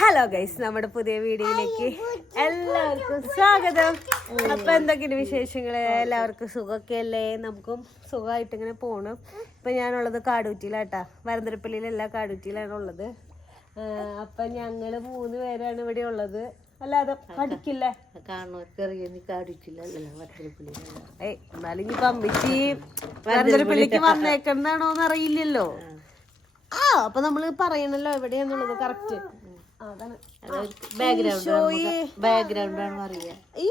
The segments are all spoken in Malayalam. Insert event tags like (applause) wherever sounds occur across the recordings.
ഹലോ ഗൈസ് നമ്മുടെ പുതിയ വീഡിയോയിലേക്ക് എല്ലാവർക്കും സ്വാഗതം. അപ്പൊ എന്തൊക്കെയുണ്ട് വിശേഷങ്ങൾ? എല്ലാവർക്കും സുഖമൊക്കെ അല്ലേ നമുക്കും സുഖമായിട്ട് ഇങ്ങനെ പോണു. ഇപ്പൊ ഞാനുള്ളത് കാടൂറ്റിയിലാട്ടാ. വരന്തരപ്പള്ളിയിലല്ല കാടൂറ്റിയിലാണ് ഉള്ളത്. അപ്പൊ ഞങ്ങൾ മൂന്ന് പേരാണ് ഇവിടെ ഉള്ളത്. അല്ലാതെ പഠിക്കില്ലേ? എന്നാലും ഇനി പമ്പിച്ച് വരന്തരപ്പള്ളിക്ക് വന്നേക്കുന്നതാണോന്ന് അറിയില്ലല്ലോ ആ അപ്പൊ നമ്മൾ പറയണല്ലോ എവിടെയാന്നുള്ളത് കറക്റ്റ് ബാക്ക്ഗ്രൗണ്ട് ഈ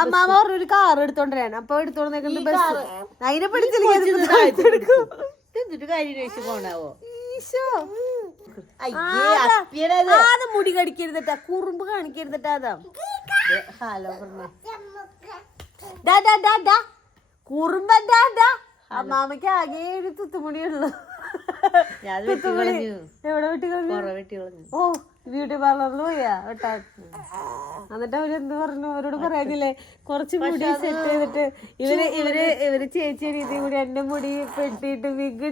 അമ്മാമ പറഞ്ഞു ഒരു കാർ എടുത്തോണ്ടിരാണ്. അപ്പൊ എടുത്തോണ്ടിരിക്കുന്നത് ബസ്. അതിനെ അത് മുടി കടിക്കരുതട്ടാ. കുറുമ്പ് കാണിക്കരുതട്ടാ അതാ. ഹലോ കുറുമ്പ. അമ്മാമയ്ക്ക് ആകെ ഒരു തുത്തുമുടിയുള്ളു (laughs) എവിടെ വെട്ടി കളഞ്ഞു? ഓ ബ്യൂട്ടി പാർലറിൽ പോയാ? എന്നിട്ട് എന്ത് പറഞ്ഞു? അവരോട് പറയാനില്ലേ? കുറച്ച് മുടി സെറ്റ് ചെയ്തിട്ട് ഇവർ ഇവർ ഇവർ ചേച്ചിയ രീതി കൂടി എന്റെ മുടി പെട്ടിട്ട് വിഗ്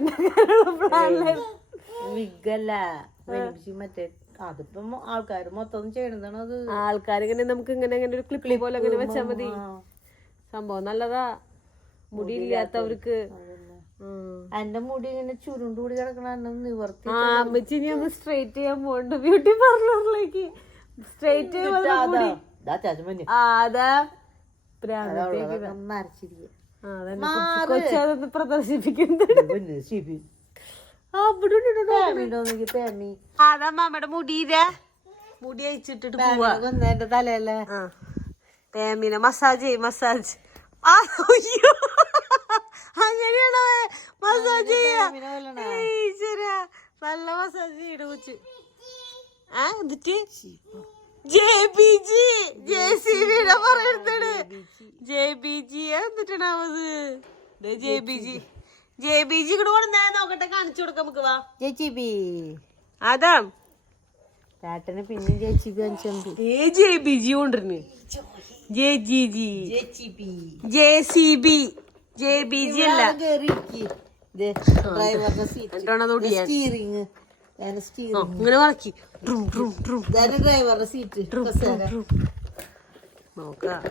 വിഗല്ല മറ്റേ അതിപ്പം ആൾക്കാർ മൊത്തം ചെയ്യണതാണ് അത്? ആൾക്കാർ ഇങ്ങനെ നമുക്ക് ഇങ്ങനെ ഇങ്ങനെ ഒരു ക്ലിപ്പിളി പോലെ അങ്ങനെ വെച്ചാൽ മതി. സംഭവം നല്ലതാ. മുടി ഇല്ലാത്തവർക്ക് അതന്നെ. ഉം. എന്റെ മുടി ഇങ്ങനെ ചുരുണ്ട് കൂടി കിടക്കണ നിവർത്തി അമ്മച്ചി സ്ട്രൈറ്റ് ചെയ്യാൻ പോണ്ട്. ബ്യൂട്ടി പാർലറിലേക്ക് സ്ട്രേറ്റ് ചെയ്യുമ്പോൾ പ്രദർശിപ്പിക്കുന്നുണ്ട്. അതാ മാമയുടെ മുടിയിലെ മുടി അയച്ചിട്ടിട്ട് പോവാ. തലയല്ലേ? തേമിനെ മസാജ് ചെയ്യും മസാജ് ആ, അയ്യോ. അങ്ങനെയാണോ മസാജ്. ഈശ്വരാ, നല്ല മസാജ് ചെയ്യണ കൊച്ച് ആ എന്നിട്ട് J B G J C ബിയുടെ പറയുന്നത് J B G എന്നിട്ടാണത് J B G J B G ഇങ്ങോട്ട് കൊണ്ടുവന്നാ നോക്കട്ടെ കാണിച്ചു കൊടുക്കാം നമുക്ക് വാ ജെച്ചിബി. അതാ ചേട്ടന് പിന്നെയും ജെച്ചിബി കാണിച്ചു ഏ ജെ ബി ജി കൊണ്ടിരുന്നു J G G J C B J B G അല്ല. ഇങ്ങനെ വളക്കി ഡ്രൈവറുടെ സീറ്റ്. നോക്കാം.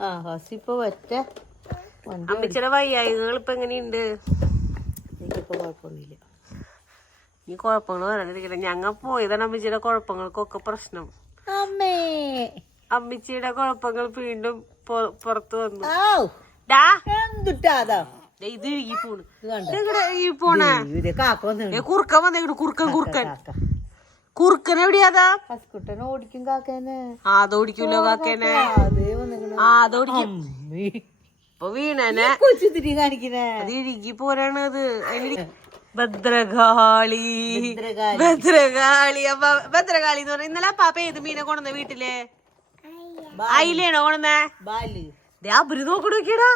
ആ ഹസിപ്പോ ഒറ്റ. അമ്മച്ചിയുടെ വയ്യായികൾ ഇപ്പൊ എങ്ങനെയുണ്ട്? എനിക്കിപ്പോ കുഴപ്പമൊന്നുമില്ല. ഈ കുഴപ്പങ്ങൾ വരാനിരിക്കട്ടെ ഞങ്ങൾ പോയതാണ് അമ്മച്ചിയുടെ കുഴപ്പങ്ങൾക്കൊക്കെ പ്രശ്നം. അമ്മേ. അമ്മച്ചിയുടെ കുഴപ്പങ്ങൾ വീണ്ടും പുറത്തു വന്നു. ദേ ഇത് ഇഴുകി പോണ് ഈ പോണേ കുറുക്കൻ വന്നേക്കണ് കുറുക്കൻ കുറുക്കൻ. കുറുക്കൻ എവിടെയാതാ ഹസ്കുട്ടൻ ഓടിക്കും കാക്കേനെ. ആദോടിക്കൂലോ കാക്കേനെ? ആദോടിക്കും ഇപ്പൊ വീണനെ. കൊച്ചു തിരി കാണിക്കണേ. അത് ഇഴുകി പോരാണ് അത് അതിന് ഭദ്രകാളി. ഭദ്രകാളി. അപ്പൊ ഭദ്രകാളി എന്ന് പറഞ്ഞ ഇന്നലെ പാപ്പ ഏത് മീനെ കൊണ്ടുവന്ന വീട്ടിൽ? അയിലാണോ കൊണ്ടുവന്നേ? അബുരു ദേ അബുര് നോക്കണ നോക്കിയടാ.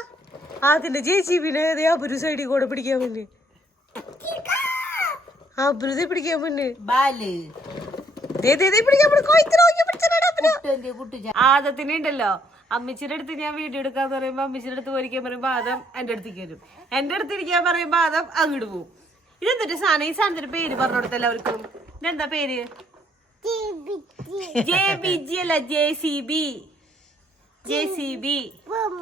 അതിന്റെ ചേച്ചി പിന്നെ അബുര് സൈഡിൽ കൂടെ പിടിക്കാൻ മുന്നേ. അബുരുതെ പിടിക്കാൻ അബുര് ആദത്തിന് ഉണ്ടല്ലോ. അമ്മച്ചിയുടെ അടുത്ത് ഞാൻ വീഡിയോ എടുക്കാന്ന് പറയുമ്പോ അമ്മച്ചിയുടെ അടുത്ത് പോയിരിക്കാൻ പറയുമ്പോ ആദം എന്റെ അടുത്തേക്ക് വരും. എന്റെ അടുത്ത് ഇരിക്കാൻ പറയുമ്പോ ആദം അങ്ങോട്ട് പോകും ഇതെന്തൊരു സാധനം? ഈ സാധനത്തിന്റെ പേര് പറഞ്ഞു കൊടുത്തല്ലോ അവർക്കും? ഇതെന്താ പേര്? J B G. അല്ല J C B. J C B. Boom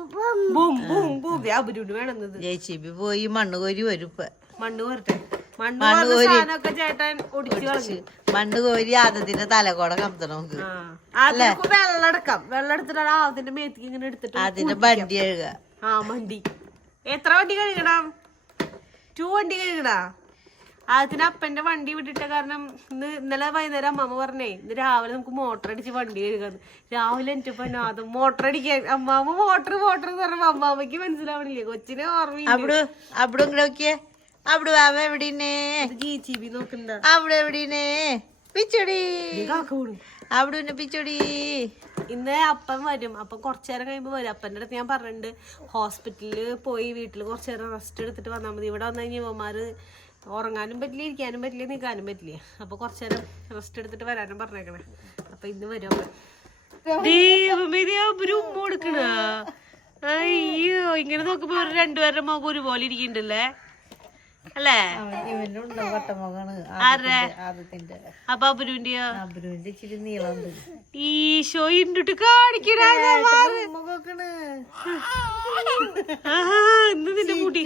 ബും. ബും അബുരുണ്ട് വേണമെന്നത്. ജെച്ചിബി പോയി മണ്ണ് കോരി വരും ഇപ്പൊ. മണ്ണ് കോരട്ടെ. മണ്ണ് കോരി. സാധനമൊക്കെ ചേട്ടൻ ഒടിച്ചു കളഞ്ഞു. മണ്ണ് കോരി ആദത്തിന്റെ തലകോട കമത്തണം നമുക്ക്. ആ. അതിനൊക്കെ വെള്ളം എടുക്കാം വെള്ളം എടുത്തിട്ടാണ് ആദ്യന്റെ മേത്തേക്ക് ഇങ്ങനെ എടുത്തിട്ട് അതിന്റെ വണ്ടി കഴുക. ആ വണ്ടി. എത്ര വണ്ടി കഴുകണം? ടു വണ്ടി കഴുകണ? അതിന് അപ്പന്റെ വണ്ടി വിട്ടിട്ട കാരണം ഇന്ന് ഇന്നലെ വൈകുന്നേരം അമ്മ പറഞ്ഞേ ഇന്ന് രാവിലെ നമുക്ക് മോട്ടർ അടിച്ച് വണ്ടി കഴുകാന്ന് രാവിലെ എനിക്ക് അത് മോട്ടർ അടിക്കാൻ. അമ്മാമ്മ മോട്ടർ മോട്ടർ എന്ന് പറയുമ്പോ അമ്മാമ്മക്ക് മനസ്സിലാവണില്ലേ? കൊച്ചിനെ ഓർമ്മ അവിടെ നോക്കിയേ. അവിടെ വാവ നോക്കണ്ട. അവിടെ പിച്ചൊടി. കാക്ക വിടും അവിടെ പിന്നെ പിച്ചൊടി. ഇന്ന് അപ്പൻ വരും. അപ്പൊ കുറച്ചു നേരം കഴിയുമ്പോൾ വരും. അപ്പന്റെ അടുത്ത് ഞാൻ പറഞ്ഞിട്ടുണ്ട് ഹോസ്പിറ്റലിൽ പോയി വീട്ടിൽ കുറച്ചു നേരം റെസ്റ്റ് എടുത്തിട്ട് വന്നാൽ മതി. ഇവിടെ വന്നു കഴിഞ്ഞാൽ ഉറങ്ങാനും പറ്റില്ല ഇരിക്കാനും പറ്റില്ല നിൽക്കാനും പറ്റില്ല. അപ്പൊ കുറച്ചു നേരം റെസ്റ്റ് എടുത്തിട്ട് വരാനും പറഞ്ഞേക്കണേ. അപ്പൊ ഇന്ന് വരും അയ്യോ ഇങ്ങനെ നോക്കുമ്പോ രണ്ടുപേരുടെ മുഖം ഒരുപോലെ ഇരിക്കണ്ടല്ലേ അല്ലേ? ആരുടെ? അപ്പൊ അബുരുവിന്റെയോ ഈശോ ഇണ്ടിട്ട് കാണിക്കണേ. ഇന്ന് നിന്റെ മുടി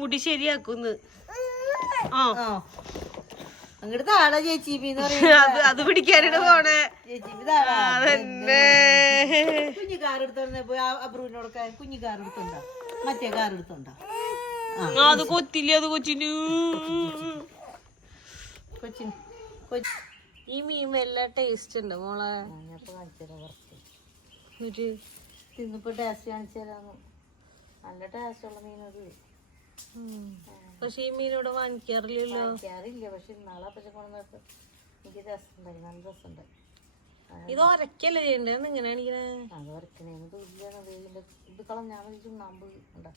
മുടി ശരിയാക്കുന്നു. അങ്ങോട്ട് താഴെ ചേച്ചി എന്ന് പറയും അത് പിടിക്കാനാണ് പോണേ. ചേച്ചി താഴെ. അതന്നെ. കുഞ്ഞു കാർ എടുത്തോണ്ടേ പോയി അബ്രൂവിനോടൊക്കെ കുഞ്ഞു കാർ എടുത്തോണ്ടാ മറ്റേ കാർ എടുത്തോണ്ടാ അത് കൊത്തില്ല അത് കൊച്ചിന്. കൊച്ചിന്. കൊച്ചി. ഈ മീൻ വല്ല ടേസ്റ്റ് ഉണ്ട് മോളെ. തിന്നിപ്പോ ടേസ്റ്റ് കാണിച്ചു തരാന്ന് നല്ല ടേസ്റ്റ് ഉള്ള മീനത്. പക്ഷെ ഈ മീനോട് വാങ്ങിക്കാറില്ലല്ലോ. വാങ്ങിക്കാറില്ല. പക്ഷെ ഇന്നാളെ പച്ച കൊണ്ടുവന്നപ്പോ എനിക്ക് രസമുണ്ടായി നല്ല രസമുണ്ടായി ഇത് ഒരക്കല്ലേ ചെയ്യണ്ടേന്ന് ഇങ്ങനെയാണ് അത് വരക്കണേന്ന് തുല്യാണ് ഇതിന്റെ ഇത് കളഞ്ഞാൽ മതി ചുണ്ണാമ്പ്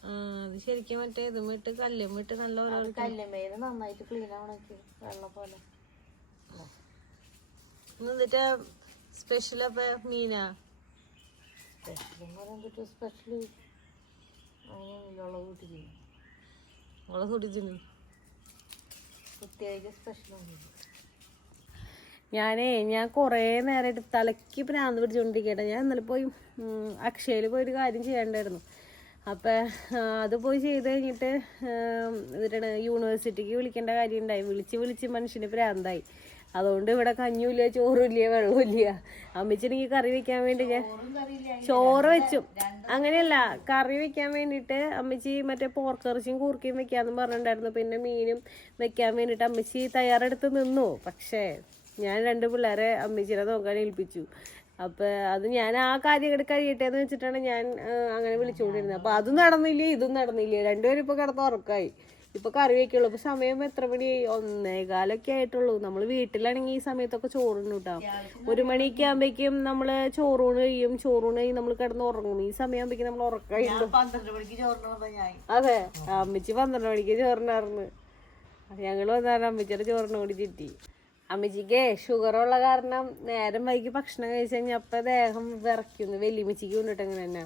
ആ അത് ശരിക്കും മറ്റേ ഇതും ഇട്ട് കല്ലും ഇട്ട് നല്ല ഓരോ നന്നായിട്ട് ക്ലീൻ ആവണക്ക് വെള്ളം പോലെ. എന്നിട്ട് സ്പെഷ്യൽ അപ്പൊ മീനാ? സ്പെഷ്യൽ സ്പെഷ്യൽ അങ്ങനെയുള്ള വീട്ടിൽ മോളെ ഞാനേ ഞാൻ കുറേ നേരമായിട്ട് തലയ്ക്ക് പ്രാന്ത് പിടിച്ചുകൊണ്ടിരിക്കട്ടെ ഞാൻ ഇന്നലെ പോയി അക്ഷയയിൽ പോയി ഒരു കാര്യം ചെയ്യണ്ടായിരുന്നു. അപ്പം അത് പോയി ചെയ്ത് കഴിഞ്ഞിട്ട് എന്നിട്ടാണ് യൂണിവേഴ്സിറ്റിക്ക് വിളിക്കേണ്ട കാര്യം ഉണ്ടായി. വിളിച്ച് വിളിച്ച് മനുഷ്യന് ഭ്രാന്തായി. അതുകൊണ്ട് ഇവിടെ കഞ്ഞുമില്ല ചോറുമില്ല വെള്ളമില്ല അമ്മച്ചിനെങ്കിൽ കറി വെക്കാൻ വേണ്ടി ഞാൻ ചോറ് വെച്ചു. അങ്ങനെയല്ല കറി വെക്കാൻ വേണ്ടിയിട്ട് അമ്മച്ചി മറ്റേ പോർക്കിറച്ചിയും കൂർക്കയും വെക്കാന്ന് പറഞ്ഞിട്ടുണ്ടായിരുന്നു. പിന്നെ മീനും വെക്കാൻ വേണ്ടിയിട്ട് അമ്മച്ചി തയ്യാറെടുത്ത് നിന്നു. പക്ഷേ ഞാൻ രണ്ട് പിള്ളേരെ അമ്മച്ചിനെ നോക്കാൻ ഏൽപ്പിച്ചു. അപ്പോൾ അത് ഞാൻ ആ കാര്യം കഴിയട്ടെ എന്ന് വെച്ചിട്ടാണ് ഞാൻ അങ്ങനെ വിളിച്ചുകൊണ്ടിരുന്നത്. അപ്പോൾ അതും നടന്നില്ല ഇതും നടന്നില്ല? രണ്ടുപേരും ഇപ്പൊ കിടന്ന് ഉറക്കായി. ഇപ്പൊ കറി വെക്കുള്ളൂ. ഇപ്പൊ സമയം എത്ര മണി? ഒന്നേകാലൊക്കെ ആയിട്ടുള്ളൂ. നമ്മൾ വീട്ടിലാണെങ്കിൽ ഈ സമയത്തൊക്കെ ചോറുണ്ണു കേട്ടോ ഒരു മണിയൊക്കെ ആകുമ്പോഴേക്കും നമ്മൾ ചോറൂണ് കഴിയും. ചോറൂണ് കഴിയും നമ്മൾ കിടന്ന് ഉറങ്ങും. ഈ സമയം ആകുമ്പോഴേക്കും നമ്മൾ ചോറിന് ഞാൻ. അതെ. അമ്മച്ചി പന്ത്രണ്ട് മണിക്ക് ചോറിനായിരുന്നു ഞങ്ങൾ വന്നാലും അമ്മച്ചിയുടെ ചോറിന് കൂടി ചുറ്റി. അമ്മച്ചിക്ക് ഷുഗർ ഉള്ള കാരണം നേരം വൈകി ഭക്ഷണം കഴിച്ചു കഴിഞ്ഞാൽ അപ്പൊ ദേഹം വിറയ്ക്കുന്നു. വലിയമ്മച്ചിക്ക് കൊണ്ടിട്ട് അങ്ങനെ തന്നെ.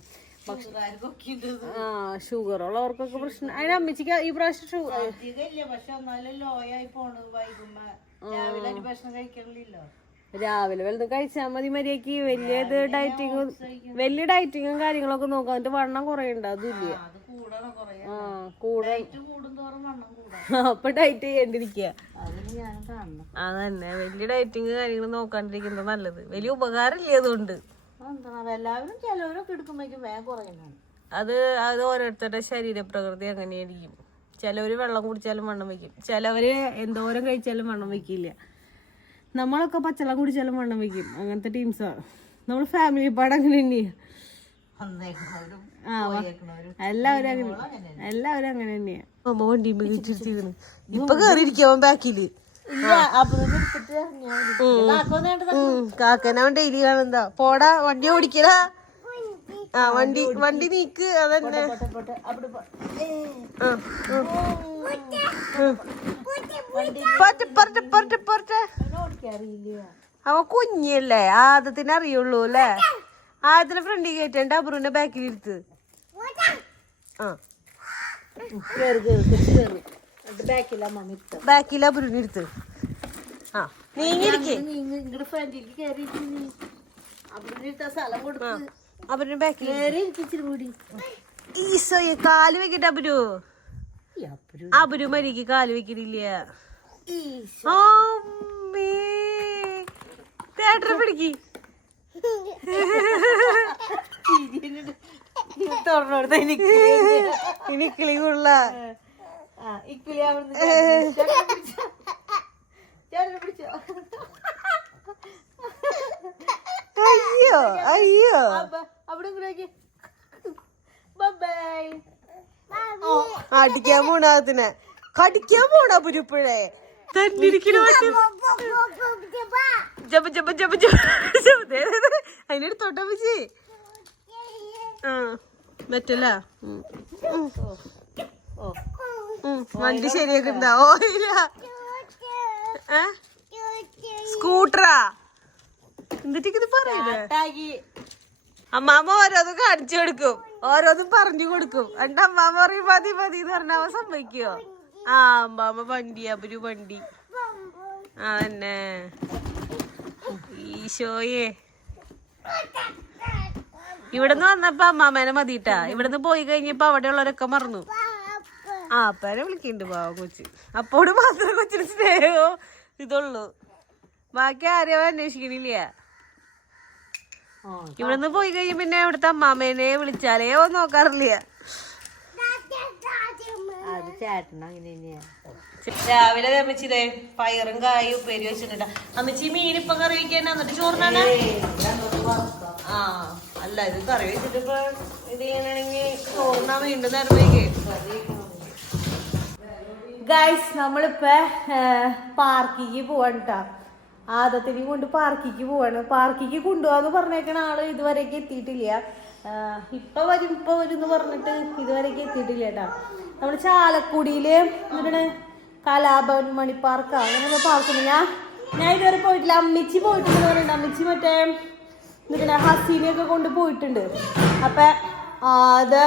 ആ ഷുഗർ ഉള്ളവർക്കൊക്കെ പ്രശ്നം. അതിന് അമ്മച്ചിക്ക് ഈ പ്രാവശ്യം ഷുഗർ രാവിലെ വലുതും കഴിച്ചാൽ മതി മര്യാദയ്ക്ക് വലിയ ഇത് ഡയറ്റിങ്ങും വലിയ ഡയറ്റിങ്ങും കാര്യങ്ങളൊക്കെ നോക്കാം. എന്നിട്ട് വണ്ണം കുറയണ്ട അതില്ല ആ കൂടെ അപ്പൊ ഡയറ്റ് ചെയ്യേണ്ടിരിക്കുക അതന്നെ വലിയ ഡയറ്റിങ് കാര്യങ്ങൾ നോക്കാണ്ടിരിക്കുന്നത് നല്ലത്. വലിയ ഉപകാരം ഉപകാരമില്ല അതുകൊണ്ട്. എല്ലാവരും ചിലവരൊക്കെ എടുക്കുമ്പോഴേക്കും വേഗം കുറയുന്നതാണ് അത് അത് ഓരോരുത്തരുടെ ശരീരപ്രകൃതി അങ്ങനെയായിരിക്കും. ചിലവര് വെള്ളം കുടിച്ചാലും വണ്ണം വെക്കും. ചിലവര് എന്തോരം കഴിച്ചാലും വണ്ണം വെക്കില്ല. നമ്മളൊക്കെ പച്ചളം കുടിച്ചാലും വണ്ണം വെക്കും. അങ്ങനത്തെ ടീംസാണ് നമ്മൾ ഫാമിലി പാട് അങ്ങനെ തന്നെയാ. വന്നേക്കുന്നവരും ആ വാ. എല്ലാവരും അങ്ങനെ എല്ലാവരും അങ്ങനെ തന്നെയാ. അമ്മ വണ്ടി മികച്ചിരുത്തിരുന്നു ഇപ്പൊ കേറിയിരിക്കും ബാക്കിൽ ഇല്ല അപ്പൊ എടുത്തിട്ട് ഞാൻ കാക്കോന്നേണ്ടത് കാക്കന ഡെയിലി കാണുന്നതാ. പോടാ വണ്ടി ഓടിക്കടാ. ആ വണ്ടി വണ്ടി നീക്ക് അതന്നെ. അവൻ കുഞ്ഞല്ലേ ആദ്യത്തിന് അറിയുള്ളൂ അല്ലേ? ആദ്യത്തിന് ഫ്രണ്ടി കയറ്റണ്ട അബ്രുവിന്റെ ബാക്കിൽ ഇരുത്ത്. ആ. കേറ് കേറി കേറ്. അബ്രുവിന് ഇരുത്ത് ആ നീങ്ങിരിക്കേ നിങ്ങളുടെ ഫ്രണ്ടിലേക്ക് കയറിയിട്ട് നീ. അവിടെ ഇട്ട സ്ഥലം കൊടുത്ത് അബ്രുവിന്റെ ബാക്കിൽ ഈസോയെ കാൽ വെക്കട്ടെ അബുരു. അബുരു. മരിക്ക് കാൽ വെക്കണില്ല. തേട്ടറെ പിടിക്ക്. തുറന്നോടത്ത് എനിക്ക് എനിക്കിളി കിളി കൊള്ള. ഇക്കിളി അവിടുന്ന് ചേട്ടനെ പിടിച്ചോ. അയ്യോ അയ്യോ. അവിടെ കൂടെ അടിക്കാൻ പോണതിനെ കടിക്കാൻ പോണ പുരുപ്പഴേ. അതിനെടുത്തോട്ടാ പച്ചി ആ പറ്റില്ല ഓ. വണ്ടി ശരിയാക്കണ്ടാ ഓയില്ല ഏ? സ്കൂട്ടറാ എന്നിട്ട് ടാഗി അമ്മാമ്മ ഓരോന്നും കാണിച്ചു കൊടുക്കും. ഓരോന്നും പറഞ്ഞു കൊടുക്കും. എന്നിട്ട് അമ്മാമ്മ പറയും മതി മതി എന്ന് പറഞ്ഞാൽ അവൻ സമ്മതിക്കോ ആ അമ്മാമ്മ വണ്ടി അവർ വണ്ടി. ആ തന്നെ. ഈശോയെ. ഇവിടുന്ന് വന്നപ്പോ അമ്മാമേനെ മതിട്ടാ. ഇവിടുന്ന് പോയി കഴിഞ്ഞപ്പോ അവിടെയുള്ളവരൊക്കെ മറന്നു. ആ അപ്പനെ വിളിക്കുന്നുണ്ട് പാവ കൊച്ചി. അപ്പോട് മാത്രം കൊച്ചിന് സ്നേഹമോ ഇതുള്ളൂ. ബാക്കി ആരെയോ അന്വേഷിക്കണില്ല. ഇവിടുന്ന് പോയി കഴിഞ്ഞ പിന്നെ ഇവിടുത്തെ അമ്മാമേനെ വിളിച്ചാലേ ഓ നോക്കാറില്ല. അത് ചേട്ടൻ അങ്ങനെ തന്നെയാ. രാവിലെ അമ്മച്ചിതേ പയറും കായും ഉപ്പേരി വെച്ചിട്ടുണ്ട. അമ്മച്ചി മീൻ ഇപ്പൊ കറി വെക്കാൻ എന്നിട്ട് ചോറിനാണ്? ആ അല്ല ഇത് കറി വെച്ചിട്ട് ഇപ്പൊ ഇത് ചെയ്യണമെങ്കിൽ ചോറിനാ വീണ്ടും നേരം വൈകി ഗൈസ് നമ്മളിപ്പോ പാർക്കിക്ക് പോവാണ് ആദത്തിനെ കൊണ്ട് പാർക്കിക്ക് പോവാണ്. പാർക്കിക്ക് കൊണ്ടുപോകാന്ന് പറഞ്ഞേക്കണ ആൾ ഇതുവരേക്ക് എത്തിയിട്ടില്ല. ഇപ്പൊ വരും ഇപ്പൊ വരും എന്ന് പറഞ്ഞിട്ട് ഇതുവരേക്ക് എത്തിയിട്ടില്ല കേട്ടാ. നമ്മൾ ചാലക്കുടിയിൽ ഇവിടെ കലാഭവൻ മണി പാർക്ക് അങ്ങനെ പാർക്കുന്നു ഞാൻ ഞാൻ ഇതുവരെ പോയിട്ടില്ല. അമ്മിച്ചി പോയിട്ടുണ്ട് പറയുന്നുണ്ട് അമ്മിച്ചി മറ്റേ എന്നിട്ട് ഹസീനെയൊക്കെ കൊണ്ട് പോയിട്ടുണ്ട്. അപ്പൊ അത്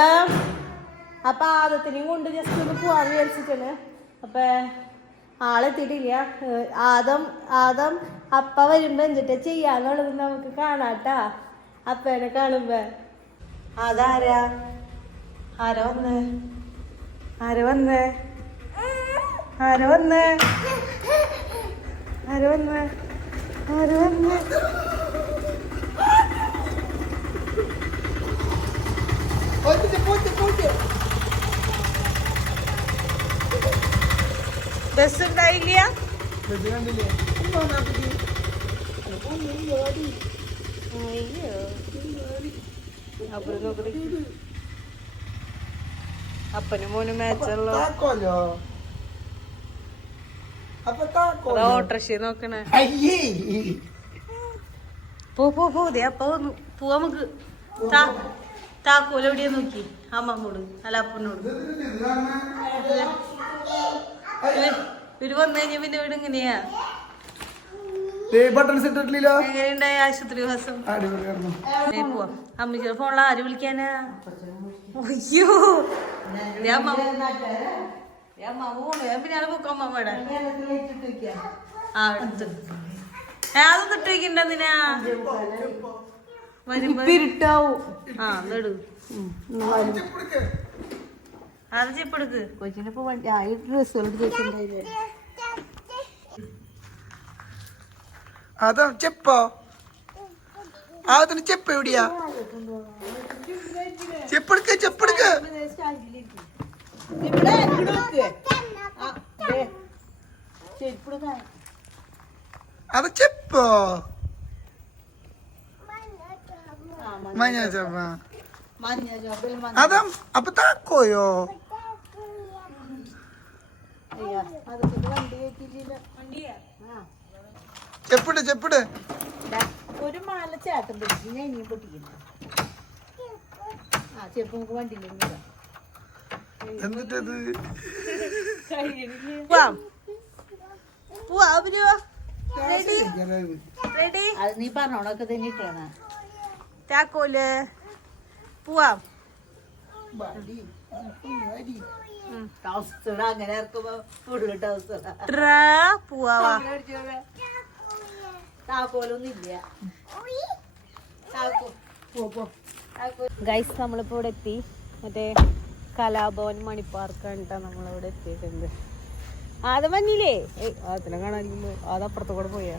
അപ്പൊ ആദത്തിനെയും കൊണ്ട് ജസ്റ്റ് ഒന്ന് പോവാന്ന് വിചാരിച്ചിട്ടാണ്. അപ്പൊ ആളെത്തിയിട്ടില്ല ആദം ആദം അപ്പ വരുമ്പോൾ എന്നിട്ട് ചെയ്യാന്നുള്ളത് നമുക്ക് കാണാട്ടാ. അപ്പനെ കാണുമ്പോ. അതാരാ? ആരാ വന്ന്? ആരാ വന്ന്? ആരാ വന്ന്? ആരാ വന്ന്? ആരാ വന്ന്? ബസ് ഉണ്ടായില്ല അയ്യോ അപ്പുറം ഉണ്ടായില്ല അപ്പനും മോനും മാച്ചുള്ള. ഓട്ടർഷി നോക്കണേ. പോ പോ പോ ദേ അപ്പ പോവാ നമുക്ക്. താ- താക്കോൽ എവിടെയാ നോക്കി? അമ്മമ്മോട് അല്ല അപ്പനോട്. വന്നു പിന്നെ ഇവിടെ എങ്ങനെയാ? എങ്ങനെയുണ്ടായ ആശുപത്രി വാസം? അടിപൊളിയായിരുന്നു. ദേ പോവാം. അമ്മച്ചിയുടെ ഫോണിൽ ആര് വിളിക്കാനാ? അയ്യോ. പോണു ഞാൻ പിന്നെ ആ എടുത്ത്. അതൊന്നും ഇട്ട് വരുമ്പോ ആ നെടു അത് കൊച്ചിനിപ്പോ ചെപ്പോ അതിന് ചെപ്പ് എവിടെയാ ചെപ്പെടുക്ക ചെപ്പെടുക്ക അത് ചെപ്പോ? മഞ്ഞ ചെപ്പ അതാ അപ്പൊ താക്കോയോ അതൊക്കെ വണ്ടി കയറ്റിയില്ല ആ ചെപ്പിട് ചെപ്പിട്. ഒരു മാല ചേട്ടൻ പിടിച്ചു ഞാൻ ഇനിയും പൊട്ടിക്കുന്നു. ആ ചെപ്പ് നമുക്ക് വണ്ടിയിലേക്ക് എന്നിട്ടത് അത് നീ പറഞ്ഞോണൊക്കെ തന്നെ ഇട്ടാണ് താക്കോൽ പോവാം. ഗൈസ് നമ്മളിപ്പോ ഇവിടെ എത്തി. മറ്റേ കലാഭവൻ മണിപ്പാർക്കാണ് കേട്ടോ നമ്മളിവിടെ എത്തിയിട്ടുണ്ട്. വന്നില്ലേ? ഏയ് അതിനെ കാണാനില്ല അത് അപ്പുറത്ത് കൂടെ പോയാ?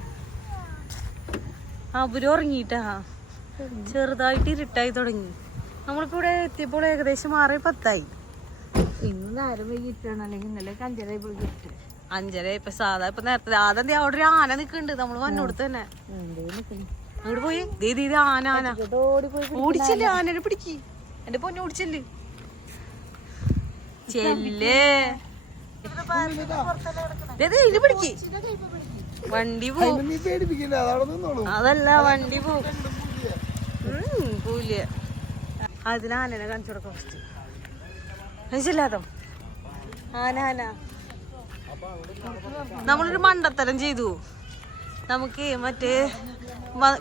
അവരും ഉറങ്ങിട്ടാ ചെറുതായിട്ട് ഇരുട്ടായി തുടങ്ങി. നമ്മളിപ്പോ ഇവിടെ എത്തിയപ്പോൾ ഏകദേശം ആറ് പത്തായി. ഇന്ന് ആരും വൈകിട്ടാണ്. അല്ലെങ്കിൽ ഇന്നലെ അഞ്ചര കിട്ടും അഞ്ചര ഇപ്പൊ സാധാ ഇപ്പൊ നേരത്തെ ആദ്യം ദേ അവിടെ ഒരു ആന നിക്കുന്നുണ്ട്. നമ്മൾ വന്നോടത്ത് തന്നെ അങ്ങോട്ട് പോയി? ദേ ദേ ദേ ആന ആന. ഓടിച്ചില്ല ആനനെ പിടിക്ക്. എന്റെ പൊന്നെ ഓടിച്ചില്ല? ചെല്ലേ ദേ ദേ ഇത് പിടിക്ക്. വണ്ടി പോവും അതല്ല വണ്ടി പോവും പോവില്ല അതിന് ആനനെ കാണിച്ചു കൊടുക്കാം ഫസ്റ്റ് മനസ്സില്ലാതോ ആന ആന. നമ്മളൊരു മണ്ടത്തരം ചെയ്തു. നമുക്ക് മറ്റേ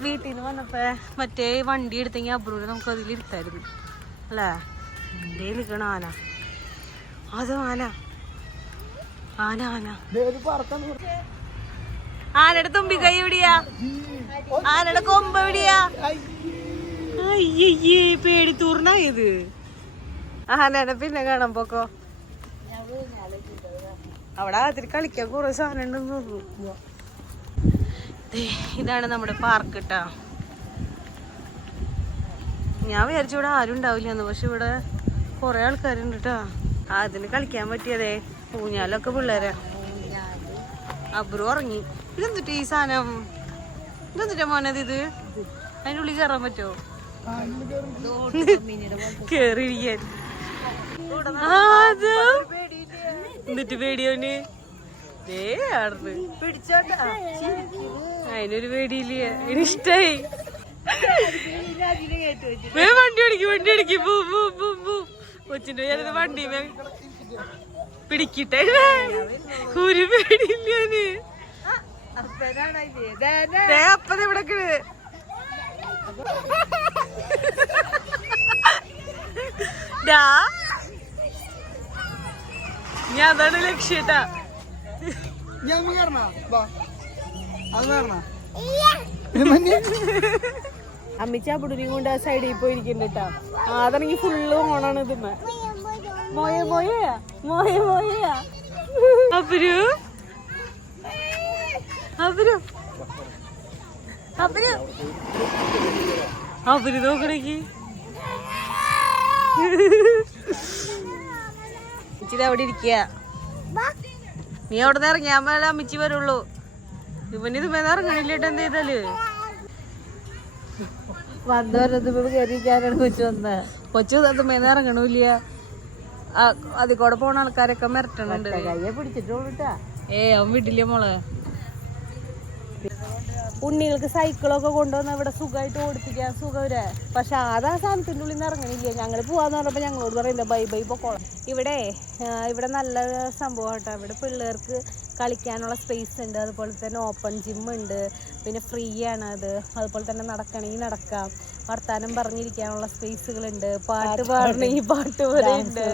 വീട്ടിൽ നിന്ന് വന്നപ്പോ മറ്റേ വണ്ടി എടുത്തെങ്കിൽ അബ്രൂര് നമുക്ക് അതിൽ ഇരുത്തായിരുന്നു അല്ലേ ദേ നിൽക്കണ ആന. അത് ആന. ആന ആന. ആനയുടെ തുമ്പി കൈ എവിടെയാ? ആനയുടെ കൊമ്പ് എവിടെയാ? പിന്നെ കാണാൻ പോക്കോ. അവിടെ കളിക്കാൻ ഇതാണ് നമ്മുടെ പാർക്ക് കേട്ടാ ഞാൻ വിചാരിച്ചു ഇവിടെ ആരും ഉണ്ടാവില്ലെന്ന് പക്ഷെ ഇവിടെ കുറെ ആൾക്കാരുണ്ട് കേട്ടാ അതിന് കളിക്കാൻ പറ്റിയതേ പൂഞ്ഞാലൊക്കെ പിള്ളേരാ. അബ്രു ഉറങ്ങി. ഇതെന്തിട്ട് ഈ സാധനം? ഇതെന്തിട്ടാ മോനത് ഇത്? അതിനുള്ളിൽ കയറാൻ പറ്റുമോ അത് എന്നിട്ട് പേടിയോന്? ദേ ആടുന്ന് അതിനൊരു പേടിയില്ല. എനിഷ്ടായി വണ്ടി ഓടിക്കും വണ്ടി ഓടിക്കും. പൂ പൂ പൂ പൂ കൊച്ചിന്റെ ഞാനത് വണ്ടി പിടിക്കട്ടെ. ഒരു പേടിയില്ലാന് ദേ അപ്പത് ഇവിടെ ഞാൻ അതാണ് ലക്ഷ്യട്ടാ ഞാൻ അമ്മിച്ച അവിടുന്ന് കൊണ്ട് ആ സൈഡിൽ പോയിരിക്കുന്നുണ്ടാ അതാണെങ്കിൽ ഫുള്ള് ഓണാണ് ഇതുമ്മ മോയ മോയയാ മോയ മോയയാ അപ്പരു അപ്പരു അപ്പരു അപ്പരു നോക്കണേക്ക് ഇച്ചിരി അവിടെ ഇരിക്കുക. നീ അവിടെ നിന്ന് ഇറങ്ങിയാ മേലെ അമ്മിച്ചി വരുള്ളൂ. ഇവന് ഇത് മേലെ ഇറങ്ങണില്ലേട്ട് എന്ത് ചെയ്താൽ? വന്നവരത് കൊച്ചു വന്നത് കൊച്ചു അത് അതിൽ കൂടെ പോണ ആൾക്കാരൊക്കെ മിരട്ടണുണ്ട്. കയ്യെ പിടിച്ചിട്ടുള്ളൂട്ടാ ഏ അവൻ വിടില്ല മോളെ. ഉണ്ണികൾക്ക് സൈക്കിളൊക്കെ കൊണ്ടുവന്ന് ഇവിടെ സുഖമായിട്ട് ഓടിപ്പിക്കാൻ സുഖവരെ. പക്ഷെ അതാ സാധനത്തിന്റെ ഉള്ളിൽ നിന്ന് ഇറങ്ങണില്ല. ഞങ്ങൾ പോവാന്ന് പറഞ്ഞപ്പോൾ ഞങ്ങളോട് പറയുന്നത് ബൈ ബൈ പൊക്കോളാം. ഇവിടെ ഇവിടെ നല്ല സംഭവം കേട്ടോ ഇവിടെ പിള്ളേർക്ക് കളിക്കാനുള്ള സ്പേസ് ഉണ്ട്. അതുപോലെ തന്നെ ഓപ്പൺ ജിം ഉണ്ട്. പിന്നെ ഫ്രീ ആണ് അത്. അതുപോലെ തന്നെ നടക്കണമെങ്കിൽ നടക്കാം. വർത്താനം പറഞ്ഞിരിക്കാനുള്ള സ്പേസുകളുണ്ട് പാട്ട് പാടണമെങ്കിൽ പാട്ട് വരെ ഉണ്ട്.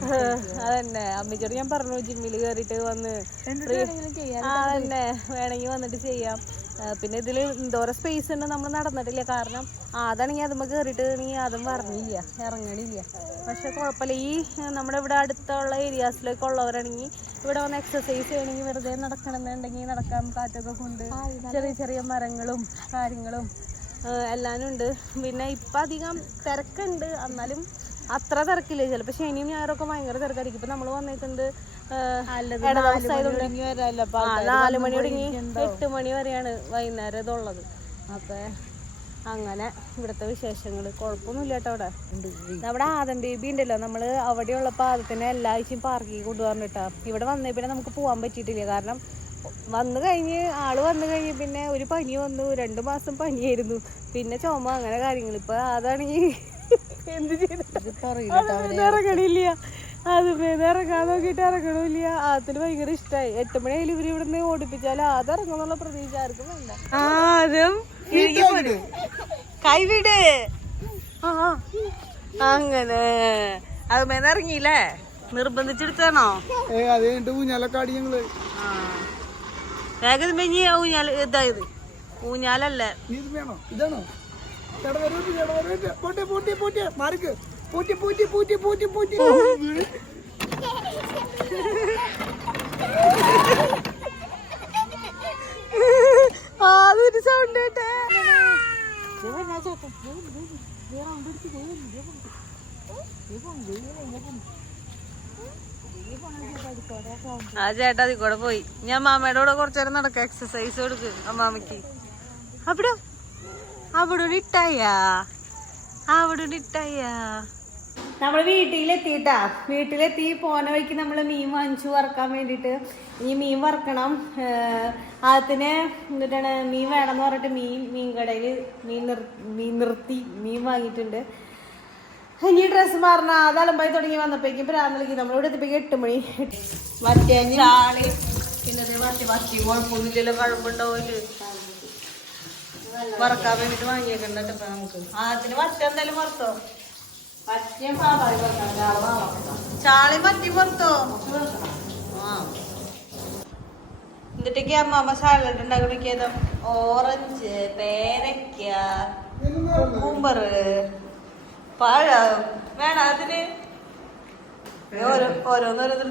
(laughs) അതന്നെ. അമ്മച്ചോട് ഞാൻ പറഞ്ഞു ജിമ്മിൽ കയറിയിട്ട് വന്ന് ആ തന്നെ വേണമെങ്കിൽ വന്നിട്ട് ചെയ്യാം. പിന്നെ ഇതിൽ എന്തോരം സ്പേസ് ഉണ്ട് നമ്മൾ നടന്നിട്ടില്ല. കാരണം അതാണെങ്കിൽ അതുമ്മ നീ അതും പറഞ്ഞില്ല ഇറങ്ങണില്ല. പക്ഷെ കുഴപ്പമില്ല ഈ നമ്മുടെ ഇവിടെ അടുത്തുള്ള ഏരിയാസിലേക്ക് ഉള്ളവരാണെങ്കിൽ ഇവിടെ വന്ന് എക്സസൈസ് ചെയ്യണമെങ്കിൽ വെറുതെ നടക്കണമെന്നുണ്ടെങ്കിൽ നടക്കാൻ കാറ്റൊക്കെ കൊണ്ട് ചെറിയ ചെറിയ മരങ്ങളും കാര്യങ്ങളും എല്ലാം ഉണ്ട് പിന്നെ ഇപ്പം അധികം തിരക്കുണ്ട്. എന്നാലും അത്ര തിരക്കില്ല? ചിലപ്പോൾ ശനിയും ഞായറൊക്കെ ഭയങ്കര തിരക്കായിരിക്കും. ഇപ്പം നമ്മൾ വന്നിട്ടുണ്ട് നാലുമണി ആ നാല് മണി തുടങ്ങി എട്ട് മണി വരെയാണ് വൈകുന്നേരം ഇതുള്ളത്. അപ്പൊ അങ്ങനെ ഇവിടുത്തെ വിശേഷങ്ങൾ കുഴപ്പമൊന്നുമില്ല കേട്ടോ അവിടെ. നമ്മുടെ ആദം ബേബി ഉണ്ടല്ലോ. നമ്മൾ അവിടെയുള്ളപ്പോൾ ആദത്തിനെ എല്ലാ ആഴ്ചയും പാർക്കിൽ കൊണ്ടുപോകാറുണ്ട് ഇവിടെ വന്നേ പിന്നെ നമുക്ക് പോകാൻ പറ്റിയിട്ടില്ല. കാരണം വന്നു കഴിഞ്ഞ് ആൾ വന്നു കഴിഞ്ഞ് പിന്നെ ഒരു പനി വന്നു. രണ്ട് മാസം പനിയായിരുന്നു. പിന്നെ ചുമ അങ്ങനെ കാര്യങ്ങൾ ഇപ്പൊ അതാണെങ്കിൽ എന്ത് ചെയ്തിട്ട് ഇറങ്ങണില്ല. അത് മേലെ ഇറങ്ങാൻ നോക്കിയിട്ട് ഇറങ്ങണില്ല. അതിന് ഭയങ്കര ഇഷ്ടമായി എട്ട് മണിയായാലും ഇവർ ഇവിടുന്ന് ഓടിപ്പിച്ചാൽ അത് ഇറങ്ങുന്നുള്ള പ്രതീക്ഷ ആർക്കും വേണ്ട. ആദ്യം കൈവിട്. ആ അങ്ങനെ. അത് മേലെ ഇറങ്ങിയില്ലേ? നിർബന്ധിച്ചെടുത്താണോ ഊഞ്ഞാലക്കാടി ഞങ്ങൾ. വേഗം മെഞ്ഞി ഊഞ്ഞാൽ ഇതായത് ഊഞ്ഞാലല്ലേ? ഇതാണോ? ചേട്ടാ വരൂട്ടി ചേട്ടാ വരൂട്ടി പോട്ടെ പോട്ടെ പോട്ടെ. മാറിക്ക്. പൂറ്റി പൂറ്റി പൂറ്റി പൂറ്റി പൂറ്റി അതൊരു സൗണ്ട് കേട്ടേ. ആ ചേട്ടാ അതിൽ പോയി. ഞാൻ മാമയുടെ കൂടെ കുറച്ചേരം നടക്കാം. എക്സസൈസ് കൊടുക്ക് അമ്മാമയ്ക്ക് അവിടെ? അവിടെ ഒരു ഇട്ടായാ അവിടെ ഒരു നമ്മൾ നമ്മൾ വീട്ടിലെത്തിയിട്ടാ. വീട്ടിലെത്തി പോണ വഴിക്ക് നമ്മൾ മീൻ വാങ്ങിച്ചു വറക്കാൻ വേണ്ടിട്ട് ഈ മീൻ വറക്കണം. അതിന് എന്നിട്ടാണ് മീൻ വേണമെന്ന് പറഞ്ഞിട്ട് മീൻ മീൻ കടയിൽ മീൻ നിർ മീൻ നിർത്തി മീൻ വാങ്ങിയിട്ടുണ്ട്. ഇനി ഡ്രസ്സ് മാറണ. അത് അലമ്പായി തുടങ്ങി വന്നപ്പോഴേക്കും പ്രാന്തളിക്ക് നമ്മളിവിടെ എത്തിയപ്പോഴേക്കും എട്ട് മണി. ചാളി. പിന്നെ കുഴപ്പമൊന്നുമില്ലല്ലോ. കഴമ്പുണ്ടാവില്ല? വറക്കാൻ വേണ്ടിട്ട് വാങ്ങിയേക്കണ്ട ഇപ്പൊ നമുക്ക്. ആദ്യത്തിന് വറ്റ എന്തായാലും വറുത്തോ? ചാളി മത്തി വറുത്തോ? ആ. എന്നിട്ടേക്ക് അമ്മ സാലഡ് ഉണ്ടാക്കിയത് ഓറഞ്ച് പേരയ്ക്ക കുക്കുംബർ പഴം. വേണം അതിന്? ഓരോ ഓരോന്നോരോന്ന്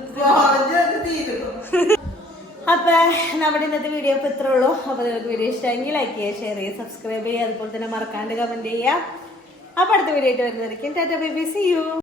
അപ്പൊ നമ്മുടെ ഇന്നത്തെ വീഡിയോ ഇപ്പൊ ഇത്രേ ഉള്ളൂ. അപ്പൊ നിങ്ങൾക്ക് വീഡിയോ ഇഷ്ടമെങ്കിൽ ലൈക്ക് ചെയ്യുക ഷെയർ ചെയ്യുക സബ്സ്ക്രൈബ് ചെയ്യുക. അതുപോലെ തന്നെ മറക്കാണ്ട് കമന്റ് ചെയ്യുക. അപ്പൊ അടുത്ത വീഡിയോ ആയിട്ട് വരുന്നതായിരിക്കും. Tata bye bye see you